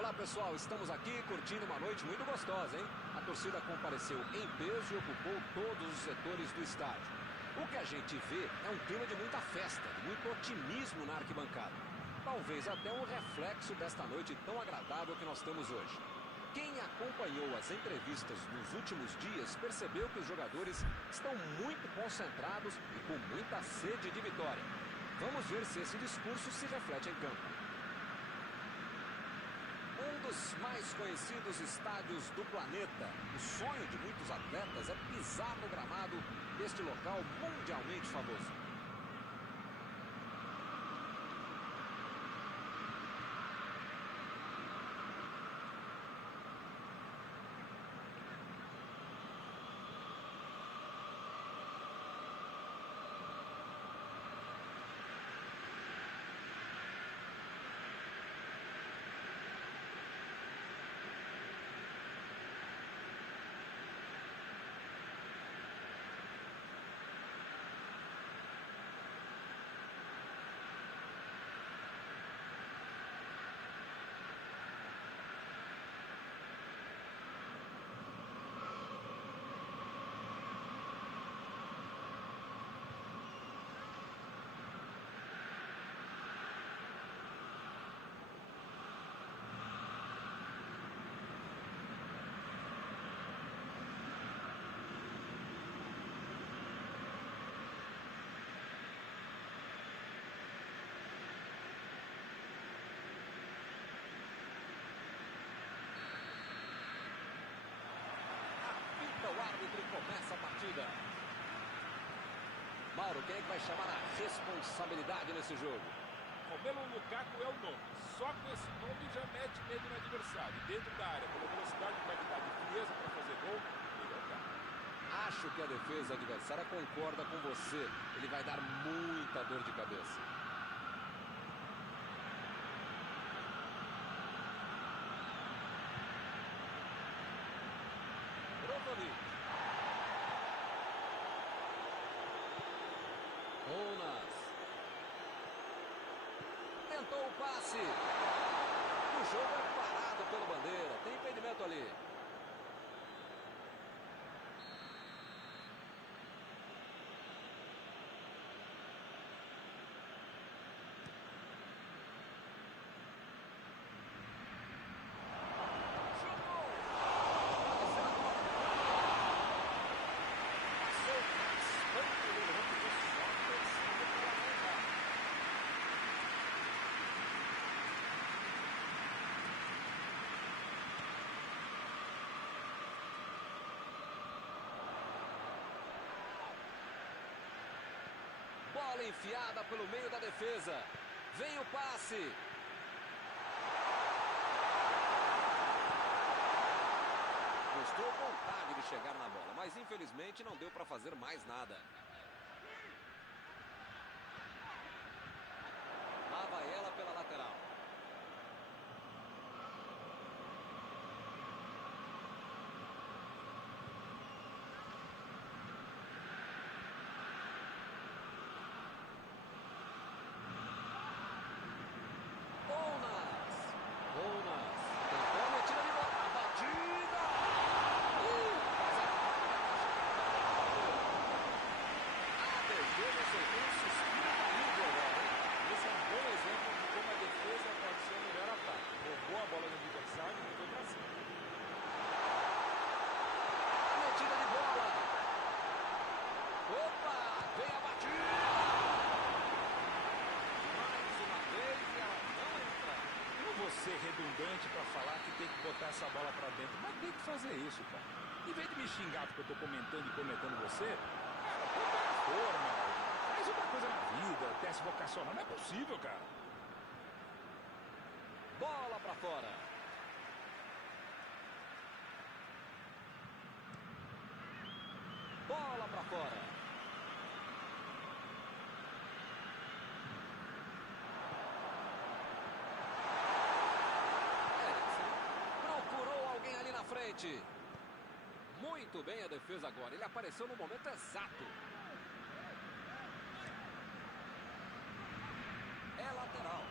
Olá pessoal, estamos aqui curtindo uma noite muito gostosa, hein? A torcida compareceu em peso e ocupou todos os setores do estádio. O que a gente vê é um clima de muita festa, de muito otimismo na arquibancada. Talvez até um reflexo desta noite tão agradável que nós temos hoje. Quem acompanhou as entrevistas nos últimos dias percebeu que os jogadores estão muito concentrados e com muita sede de vitória. Vamos ver se esse discurso se reflete em campo. Um dos mais conhecidos estádios do planeta. O sonho de muitos atletas é pisar no gramado deste local mundialmente famoso. O árbitro começa a partida. Mauro, quem é que vai chamar a responsabilidade nesse jogo? Romelu Lukaku é o nome. Só com esse nome já mete medo no adversário. Dentro da área, pela velocidade, qualidade e frieza para fazer gol, ele é o cara. Acho que a defesa adversária concorda com você. Ele vai dar muita dor de cabeça. Ounas. Tentou o passe. O jogo é parado pelo bandeira. Tem impedimento ali. Bola enfiada pelo meio da defesa. Vem o passe. Mostrou vontade de chegar na bola, mas infelizmente não deu para fazer mais nada. Lá vai ela pela lateral. Ser redundante para falar que tem que botar essa bola para dentro, mas tem que fazer isso, cara. Em vez de me xingar porque eu tô comentando e comentando você, cara, bota na forma, faz outra coisa na vida, teste vocacional, não é possível, cara. Bola para fora. Bola para fora. Frente. Muito bem a defesa agora. Ele apareceu no momento exato. É lateral.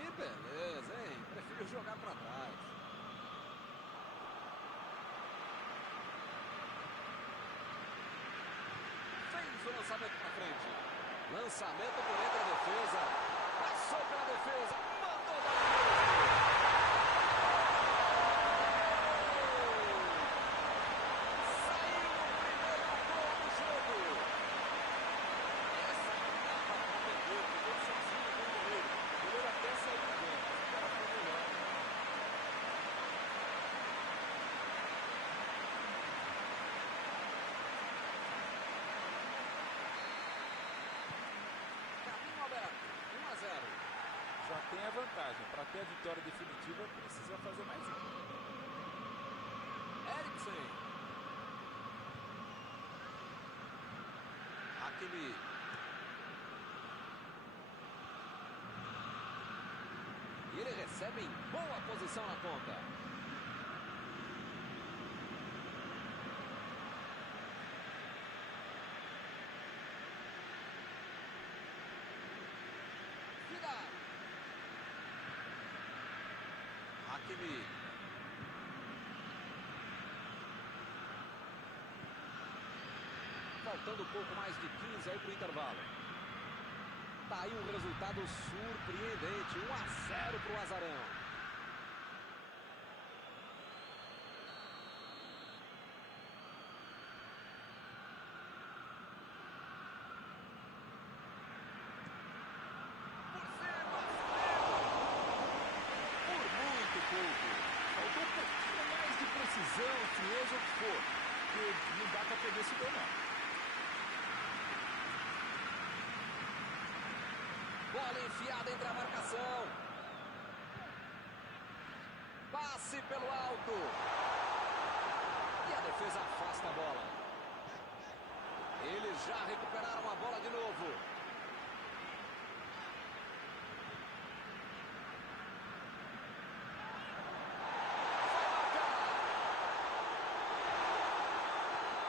Que beleza, hein? Prefiro jogar para trás. Fez o lançamento para frente. Lançamento por entre a defesa. Passou pela defesa. Mandou dar saiu o primeiro gol do jogo. Essa não dava para perder. Ficou sozinho com o goleiro. O goleiro até saiu do gol. O cara foi melhor. Caminho aberto. 1-0. Já tem a vantagem. Para ter a vitória definitiva, precisa fazer mais um. Eriksen. Hakimi. E ele recebe em boa posição na ponta. Vidal. Hakimi. Faltando pouco mais de 15 aí para o intervalo. Tá aí um resultado surpreendente. 1-0 para o Azarão. Por cima, por muito pouco. Faltou um pouquinho mais de precisão, frieza, o que for. Porque não dá para perder esse gol, não. Bola enfiada entre a marcação. Passe pelo alto. E a defesa afasta a bola. Eles já recuperaram a bola de novo. Vai marcar.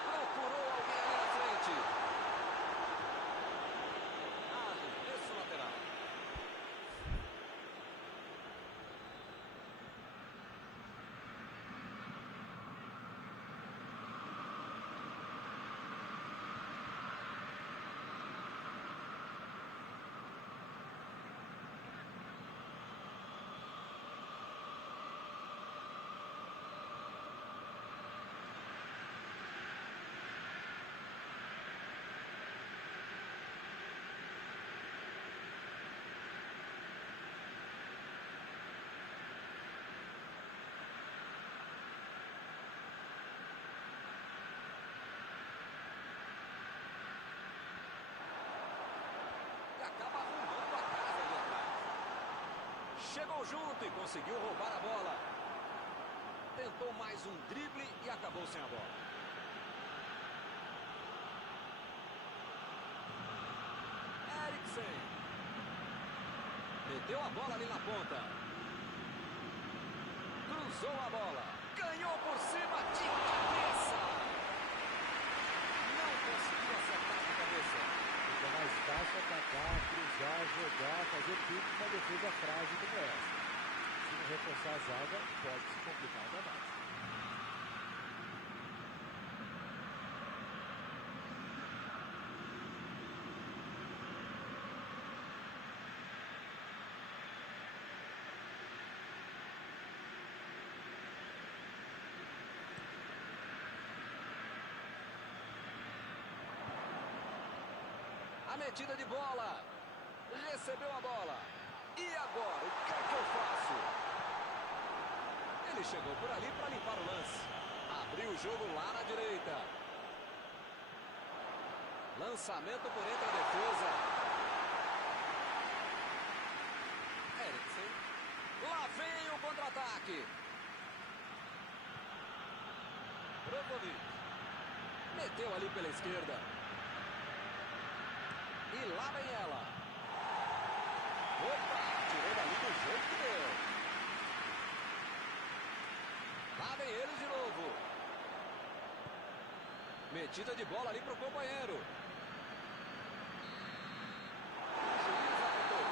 Procurou alguém ali na frente. Arremesso lateral. E acaba arrumando a casa ali atrás. Chegou junto e conseguiu roubar a bola. Tentou mais um drible e acabou sem a bola. Eriksen. Meteu a bola ali na ponta. Cruzou a bola. Ganhou por cima de cabeça. Não conseguiu acertar de cabeça. Fica mais fácil atacar, cruzar, jogar, fazer tudo com uma defesa frágil como essa. Se não reforçar a zaga, pode se complicar ainda mais. A metida de bola. Recebeu a bola. E agora, o que é que eu faço? Ele chegou por ali para limpar o lance. Abriu o jogo lá na direita. Lançamento por entre a defesa. Eriksen. Lá vem o contra-ataque. Brozovic. Meteu ali pela esquerda. E lá vem ela. Opa, tirou dali do jeito que deu. Lá vem eles de novo. Metida de bola ali pro companheiro. O juiz apitou.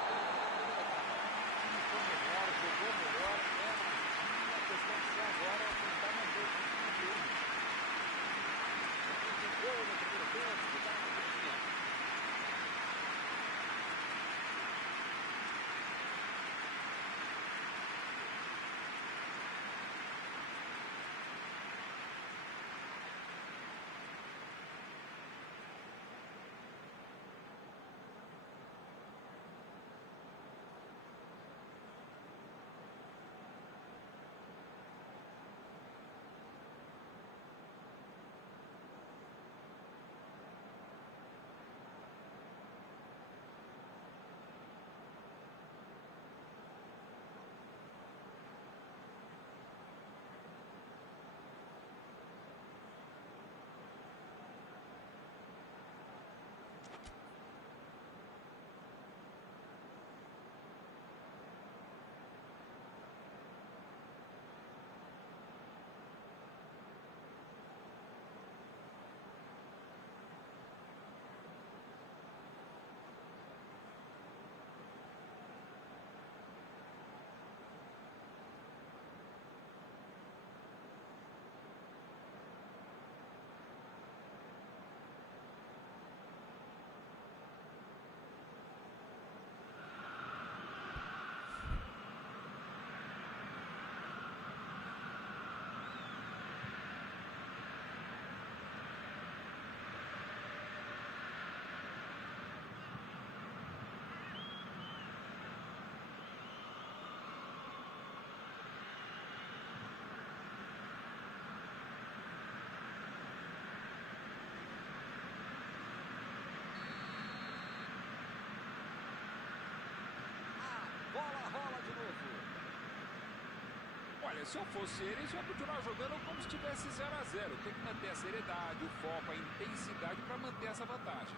Olha, se eu fosse eles, eu ia continuar jogando como se estivesse 0 a 0. Tem que manter a seriedade, o foco, a intensidade para manter essa vantagem.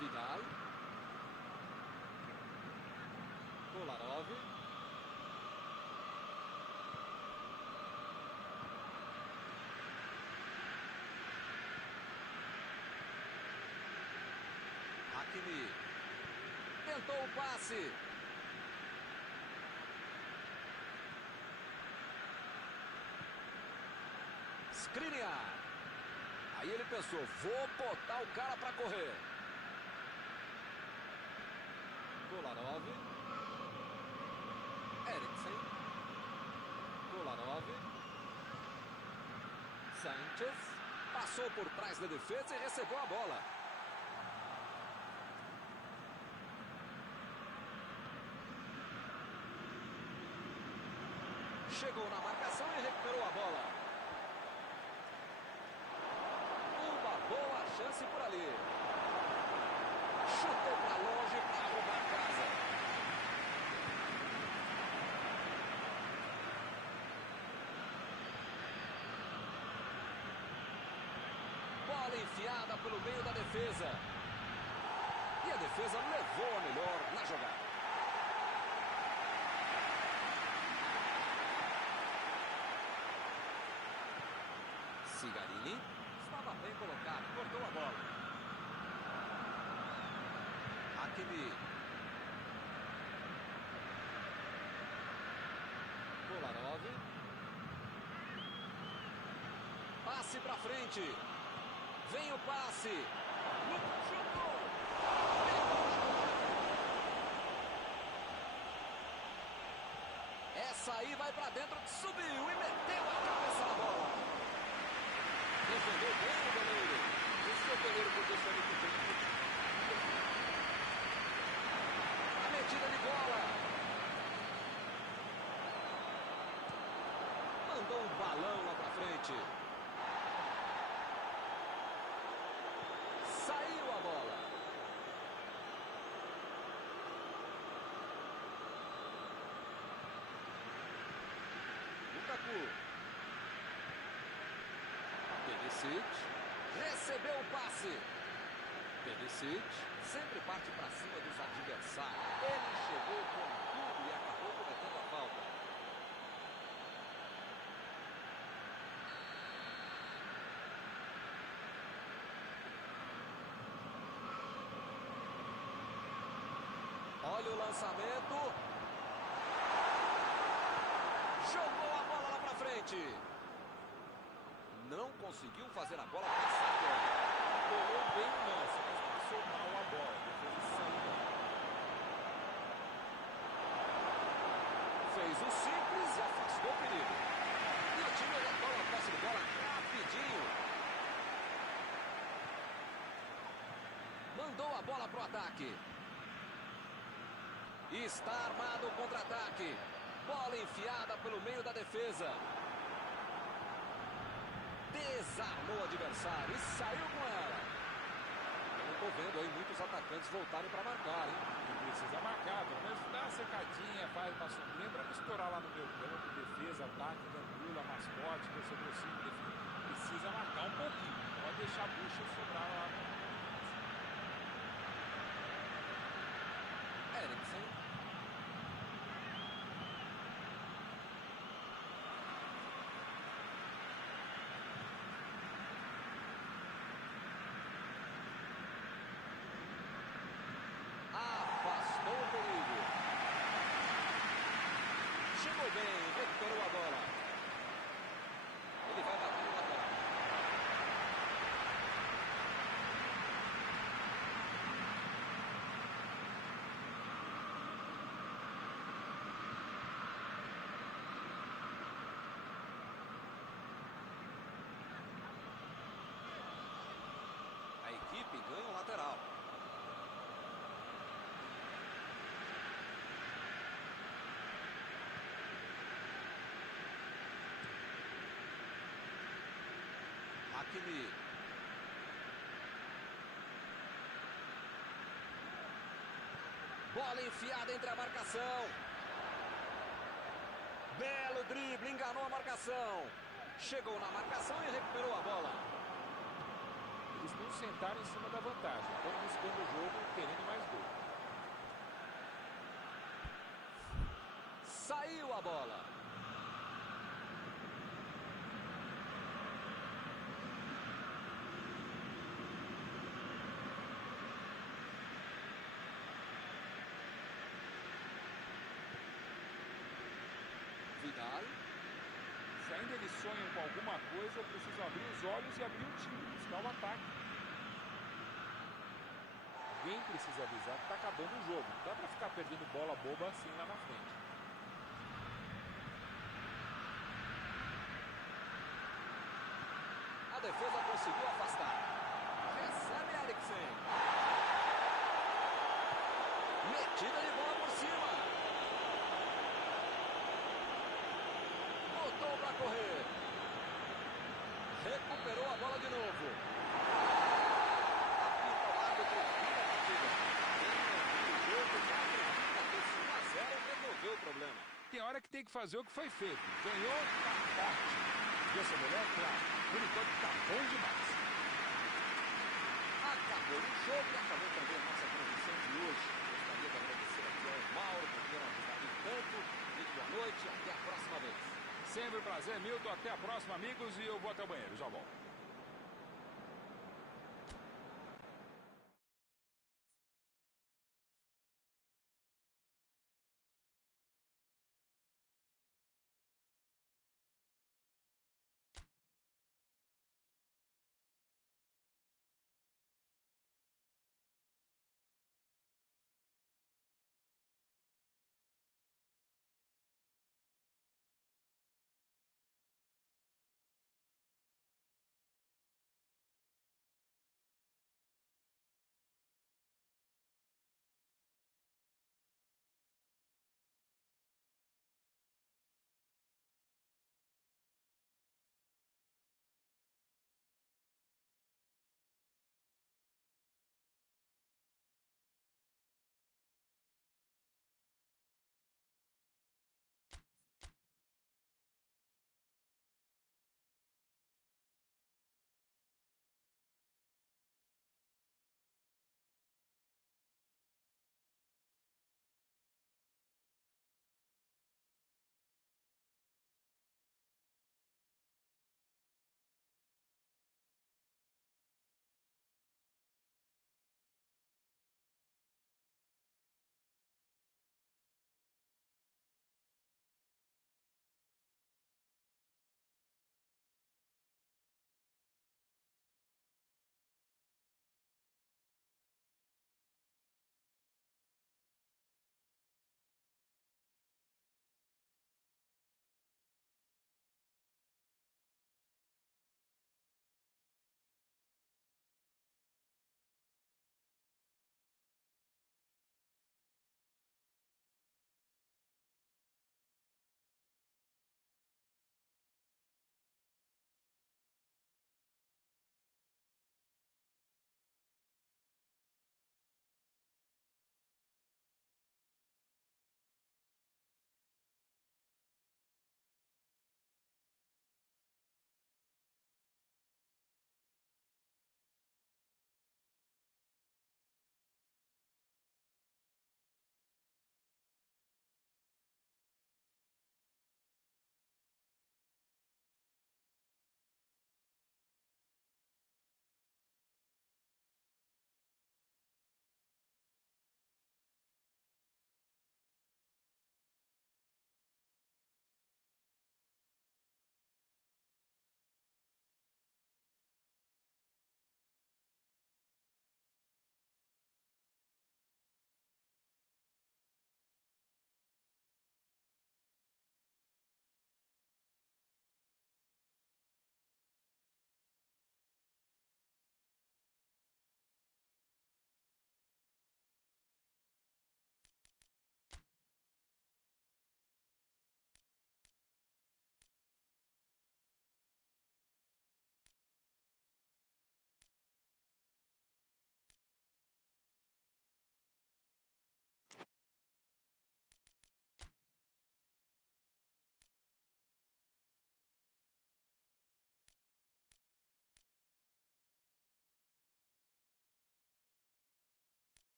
Vidal. Kolarov. Hakimi. Tentou o passe. Skriniar. Aí ele pensou, vou botar o cara para correr. Kolarov. Eriksen. Kolarov. Sanchez. Passou por trás da defesa e recebeu a bola. Chegou na marcação e recuperou a bola. Uma boa chance por ali. Chutou para longe para arrumar casa. Bola enfiada pelo meio da defesa. E a defesa levou a melhor na jogada. Cigarini estava bem colocado, cortou a bola. Hakimi. Kolarov. Passe para frente. Vem o passe. Chutou. Essa aí vai para dentro, subiu e meteu a cabeça na bola. Defendeu bem o goleiro. Esse é o goleiro que deixou muito bem. A metida de bola. Mandou um balão lá pra frente. Saiu a bola. Lukaku. Perisic. Recebeu o passe. Perisic sempre parte para cima dos adversários. Ele chegou com tudo e acabou cometendo a falta. Olha o lançamento. Jogou a bola lá para frente. Não conseguiu fazer a bola passar dele. Colou bem o lance, mas passou mal a bola. Depois saiu. Fez o simples e afastou o perigo. E o time retoma a posse de bola rapidinho. Mandou a bola pro ataque. Está armado o contra-ataque. Bola enfiada pelo meio da defesa. Desarmou o adversário e saiu com ela. Eu estou vendo aí muitos atacantes voltarem para marcar, hein? Não precisa marcar, pelo menos dá uma secadinha, faz uma sombrinha para misturar lá no meio campo, defesa, ataque, gandula, mascote, torcedor simples, enfim. Precisa marcar um pouquinho, pode deixar a bucha sobrar lá. Eriksen. Afastou o perigo. Chegou bem, recuperou a bola. Ele vai bater no lateral. A equipe ganha o lateral. Hakimi. Bola enfiada entre a marcação. Belo drible, enganou a marcação. Chegou na marcação e recuperou a bola. Eles não sentaram em cima da vantagem. Estão buscando o jogo, querendo mais gol. Saiu a bola. Vidal. Se ainda eles sonham com alguma coisa, precisam abrir os olhos e abrir o time, buscar o ataque. Alguém precisa avisar que está acabando o jogo. Não dá para ficar perdendo bola boba assim lá na frente. A defesa conseguiu afastar. Recebe Eriksen. Metida de bola por cima. Voltou para correr. Recuperou a bola de novo. Apita o árbitro, vira a partida. O jogo já acredita que esse 1 a 0 resolveu o problema. Tem hora que tem que fazer o que foi feito. Ganhou, tá forte. Podia ser melhor? Claro. Por enquanto tá bom demais. Acabou o jogo e acabou também a nossa transmissão de hoje. Gostaria de agradecer aqui ao Mauro por ter ajudado tanto. Muito boa noite e até a próxima vez. Sempre um prazer, Milton. Até a próxima, amigos. E eu vou até o banheiro. Já volto.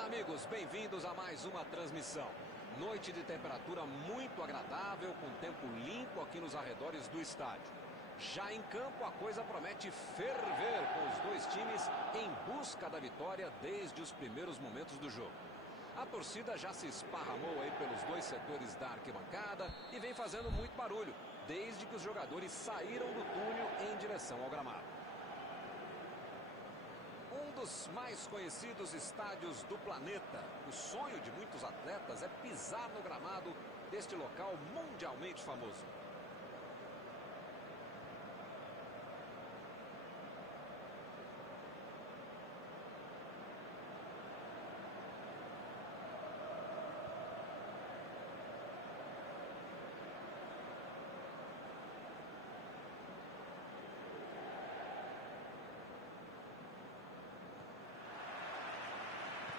Olá, amigos, bem-vindos a mais uma transmissão. Noite de temperatura muito agradável, com tempo limpo aqui nos arredores do estádio. Já em campo, a coisa promete ferver, com os dois times em busca da vitória desde os primeiros momentos do jogo. A torcida já se esparramou aí pelos dois setores da arquibancada e vem fazendo muito barulho, desde que os jogadores saíram do túnel em direção ao gramado. Um dos mais conhecidos estádios do planeta. O sonho de muitos atletas é pisar no gramado deste local mundialmente famoso.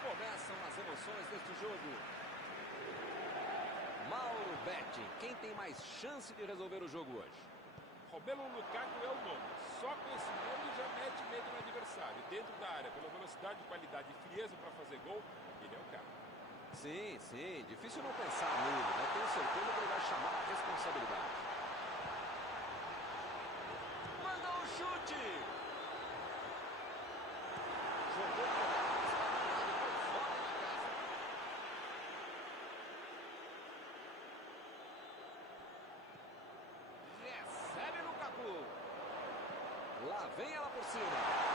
Começam as emoções deste jogo. Mauro Betti, quem tem mais chance de resolver o jogo hoje? Romelu Lukaku é o nome. Só com esse nome já mete medo no adversário. Dentro da área, pela velocidade, qualidade e frieza para fazer gol, ele é o cara. Sim, sim. Difícil não pensar nele, né? Tenho certeza que ele vai chamar a responsabilidade. Mandou o chute! Jogou a bola. Recebe Lukaku. Lá vem ela por cima.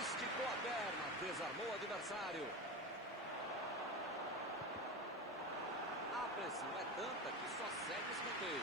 Esticou a perna, desarmou o adversário. A pressão é tanta que só segue escanteio.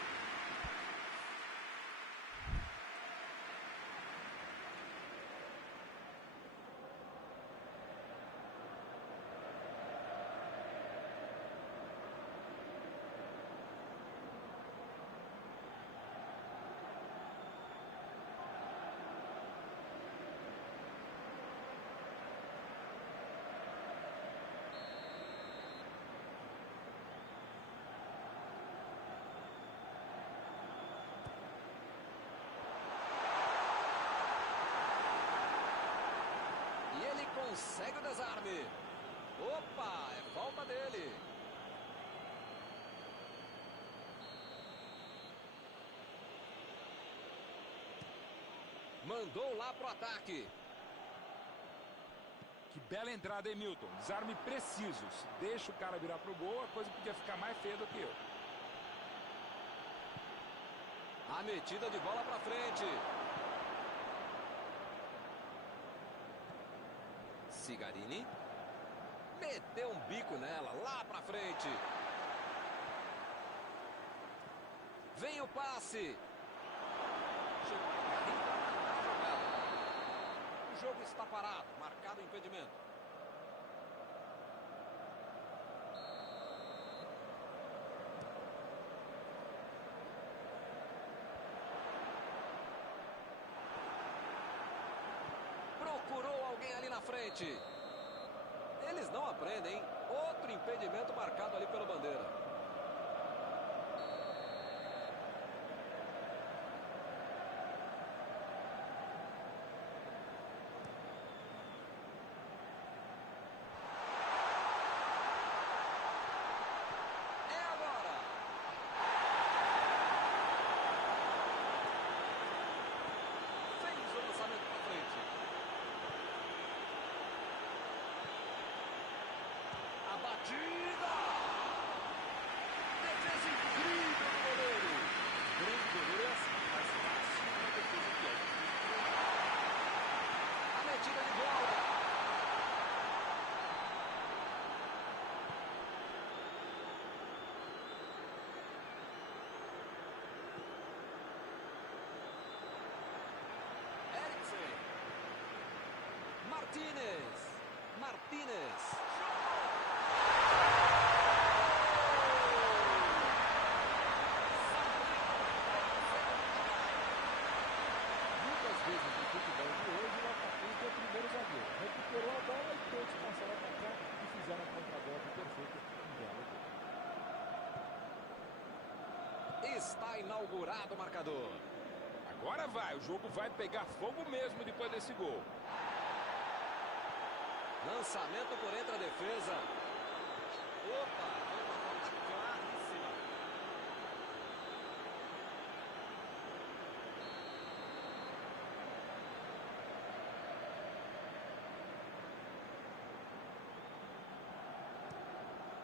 Consegue o desarme. Opa, é falta dele. Mandou lá pro ataque. Que bela entrada, hein, Milton? Desarme preciso. Se deixa o cara virar pro gol, a coisa podia ficar mais feia do que eu. A metida de bola pra frente. Cigarini meteu um bico nela, lá pra frente. Vem o passe. Chegou o carrinho pra matar a jogada. O jogo está parado, marcado o impedimento. Procurou alguém ali na frente. Eles não aprendem, hein? Outro impedimento marcado ali pelo bandeira. É agora. Fez o lançamento para frente. Martínez. Muitas vezes no futebol de hoje, o atacante é o primeiro zagueiro. Recuperou a bola e todos passaram a atacar e fizeram a contragolpe perfeito, um belo gol. Está inaugurado o marcador. Agora vai, o jogo vai pegar fogo mesmo depois desse gol. Lançamento por entre a defesa. Opa, foi uma falta claríssima.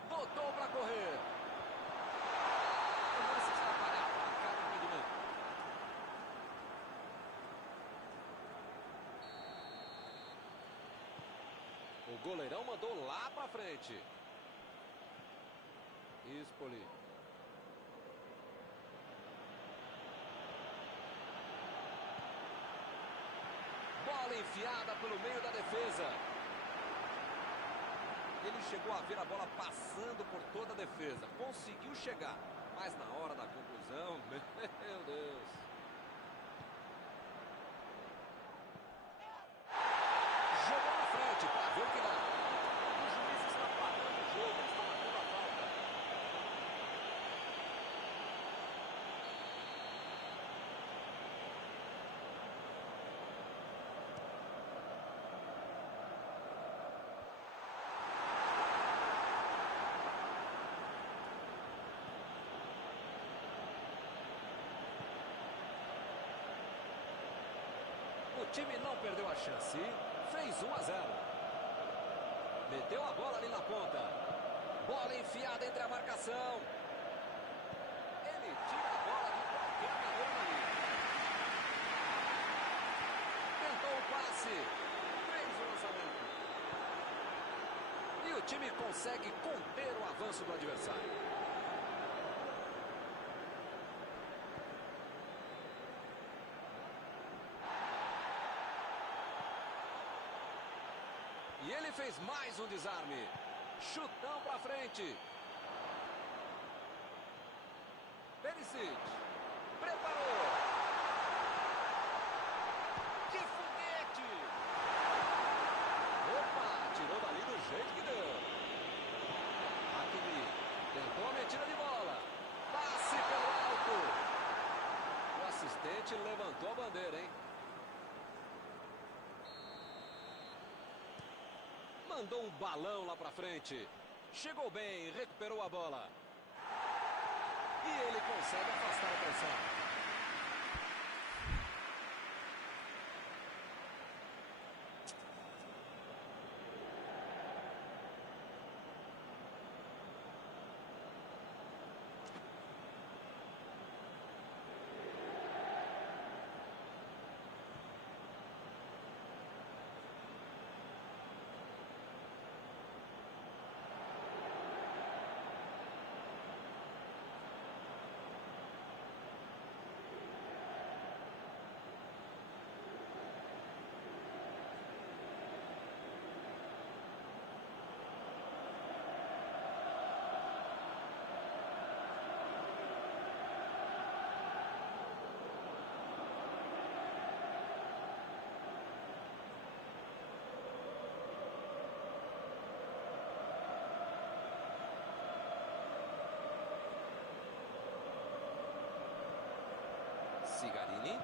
Botou para correr. O lance atrapalhava a cada rendimento. O goleirão mandou lá pra frente. Espoli. Bola enfiada pelo meio da defesa. Ele chegou a ver a bola passando por toda a defesa. Conseguiu chegar. Mas na hora da conclusão, meu Deus. Jogou na frente para ver o que dá. O juiz está parando o jogo, está marcando a falta. O time não perdeu a chance. Fez 1-0. Meteu a bola ali na ponta. Bola enfiada entre a marcação. Ele tira a bola de qualquer maneira ali. Tentou o passe. Fez o lançamento. E o time consegue conter o avanço do adversário. E ele fez mais um desarme. Chutão pra frente. Perisic. Preparou. Que foguete. Opa, tirou dali do jeito que deu. Hakimi tentou a metida de bola. Passe pelo alto. O assistente levantou a bandeira, hein? Mandou um balão lá pra frente. Chegou bem, recuperou a bola. E ele consegue afastar a pressão. Cigarini.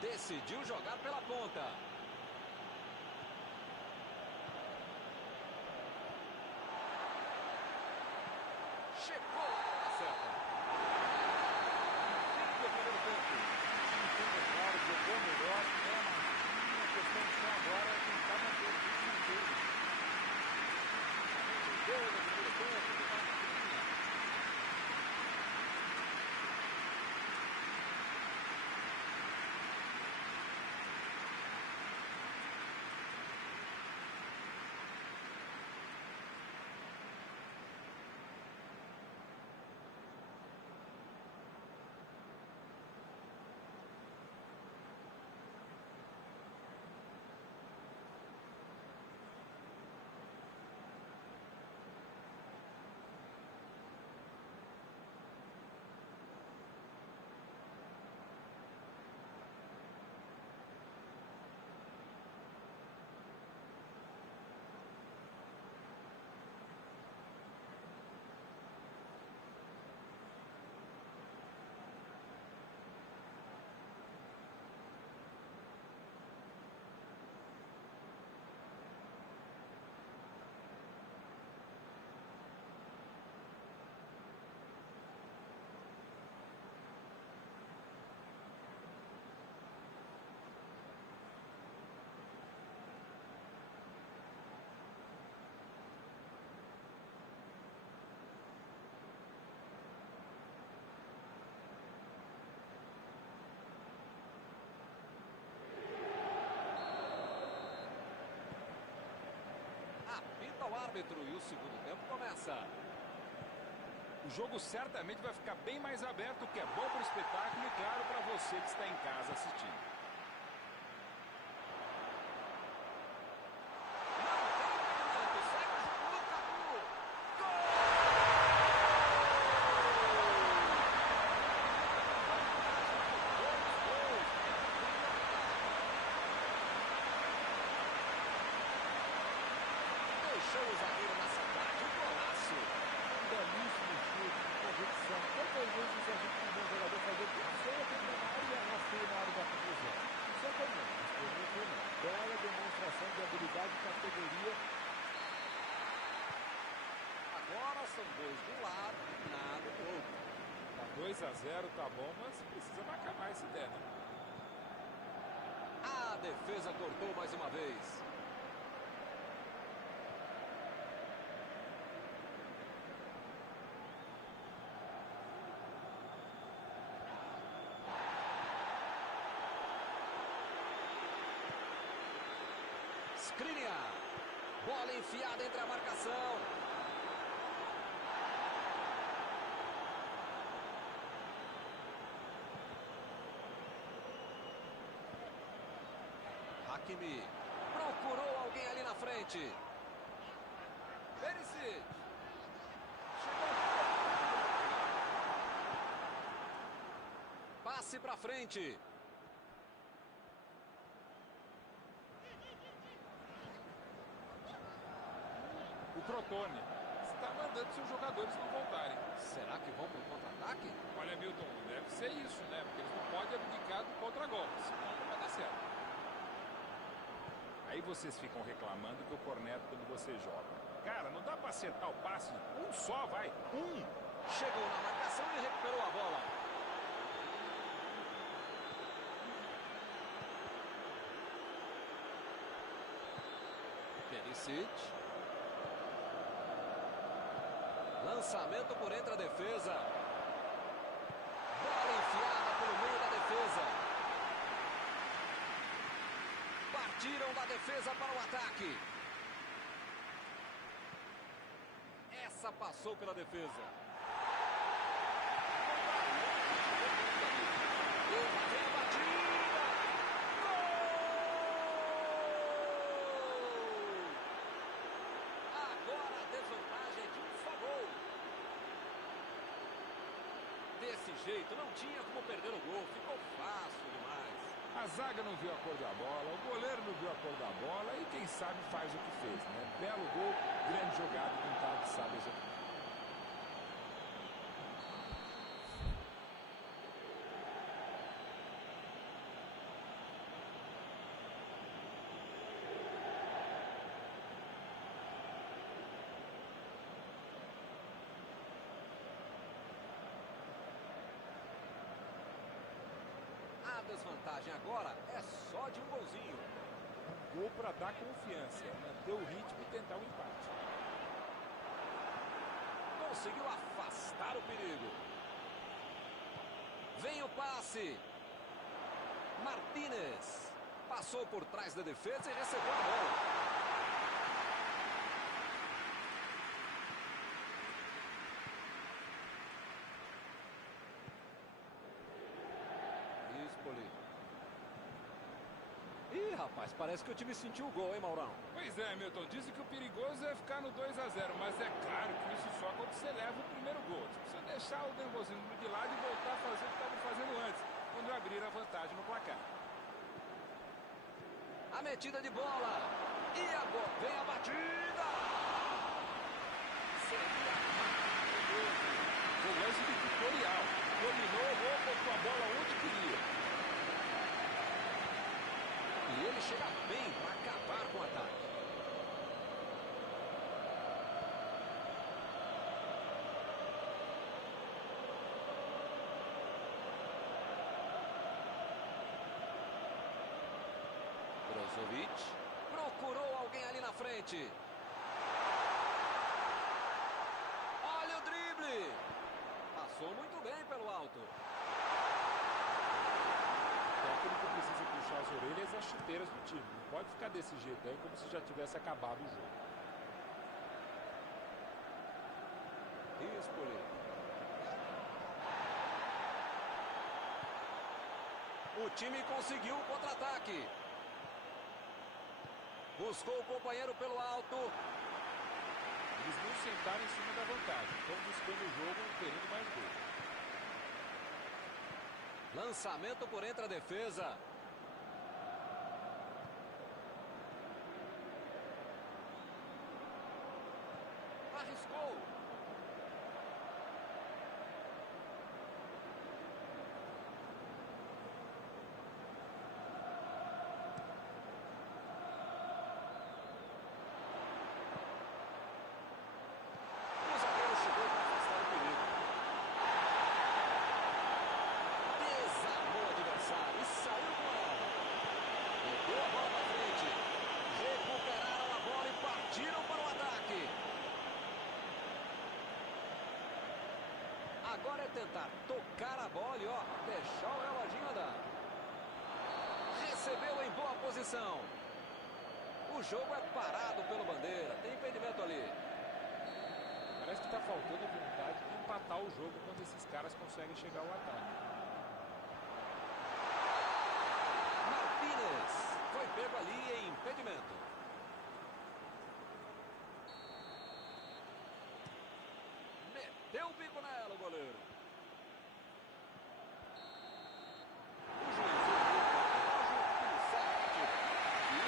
Decidiu jogar pela ponta. Chegou na certa. Fim do primeiro tempo. Time claro, jogou melhor, a questão só agora é tentar manter o ritmo inteiro. Gol no primeiro tempo do Barcelona. ao árbitro e o segundo tempo começa. O jogo certamente vai ficar bem mais aberto, o que é bom para o espetáculo e, claro, para você que está em casa assistindo. Deixou o zagueiro na saudade, um golaço. Um belíssimo chute, uma execução. Quantas vezes a gente viu um jogador fazer tudo certo na área e arrastou na área da conclusão? Isso é comum, mas por mim foi não. Bela demonstração de habilidade e categoria. Agora são gols de um lado, nada do outro. Tá 2 a 0, tá bom, mas precisa marcar mais se der, né? A defesa cortou mais uma vez. Skriniar. Bola enfiada entre a marcação. Hakimi. Procurou alguém ali na frente. Perisic. Chegou. Passe para frente. O Crotone está mandando seus jogadores não voltarem. Será que vão para o contra-ataque? Olha, Milton, deve ser isso, né? Porque eles não podem abdicar do contra-golpe, senão não vai dar certo. Aí vocês ficam reclamando que eu corneto quando você joga. Cara, não dá para acertar o passe. Um só, vai. Um. Chegou na marcação e recuperou a bola. Perisic. Lançamento por entre a defesa. Bola enfiada pelo meio da defesa. Partiram da defesa para o ataque. Essa passou pela defesa. E vem a batida. Gol! Agora a desvantagem é de um só gol. Desse jeito não tinha como perder o gol. Ficou fácil demais. A zaga não viu a cor da bola, o goleiro não viu a cor da bola e quem sabe faz o que fez, né? Belo gol, grande jogada de um cara que sabe executar. A desvantagem agora é só de um golzinho. Um gol para dar confiança, manter o ritmo e tentar o empate. Conseguiu afastar o perigo. Vem o passe. Martínez. Passou por trás da defesa e recebeu a bola. Ih, rapaz, parece que o time sentiu o gol, hein, Maurão? Pois é, Milton, dizem que o perigoso é ficar no 2 a 0, mas é claro que isso só quando você leva o primeiro gol. Você precisa deixar o nervosismo de lado e voltar a fazer o que estava fazendo antes, quando abrir a vantagem no placar. A metida de bola. E agora vem a batida. Seria maravilhoso. Foi lance de tutorial. Dominou o gol, botou a bola onde queria. E ele chega bem para acabar com o ataque. Brozovic procurou alguém ali na frente. Olha o drible. Passou muito bem pelo alto. O técnico precisa puxar as orelhas e as chuteiras do time. Não pode ficar desse jeito aí como se já tivesse acabado o jogo. Empoli. O time conseguiu o contra-ataque. Buscou o companheiro pelo alto. Eles não sentaram em cima da vantagem. Estão buscando o jogo, querendo mais gol. Lançamento por entre a defesa. Arriscou. O zagueiro chegou para afastar o perigo. Desarmou o adversário e saiu com ela. Meteu a bola para frente. Recuperaram a bola e partiram para o ataque. Agora é tentar tocar a bola e, ó, deixar o reloginho andar. Recebeu em boa posição. O jogo é parado pelo Bandeira. Tem impedimento ali. Parece que está faltando vontade de empatar o jogo quando esses caras conseguem chegar ao ataque. Martínez foi pego ali em impedimento. Meteu o bico nela, o goleiro. O juiz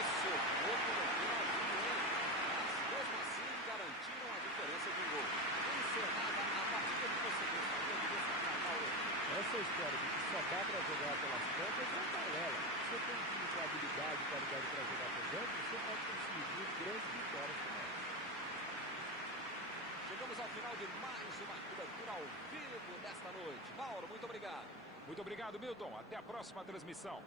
isso é pouco no finalzinho, hein? Mas mesmo assim garantiram a diferença de gol. Encerrada a partida que você gostaria de destacar, Paulo. Essa história de que só dá para jogar pelas pontas é balela. Você tem um time com habilidade e qualidade para jogar por dentro, você pode conseguir grandes vitórias com ela. Chegamos ao final de mais uma cobertura ao vivo desta noite. Mauro, muito obrigado. Muito obrigado, Milton. Até a próxima transmissão.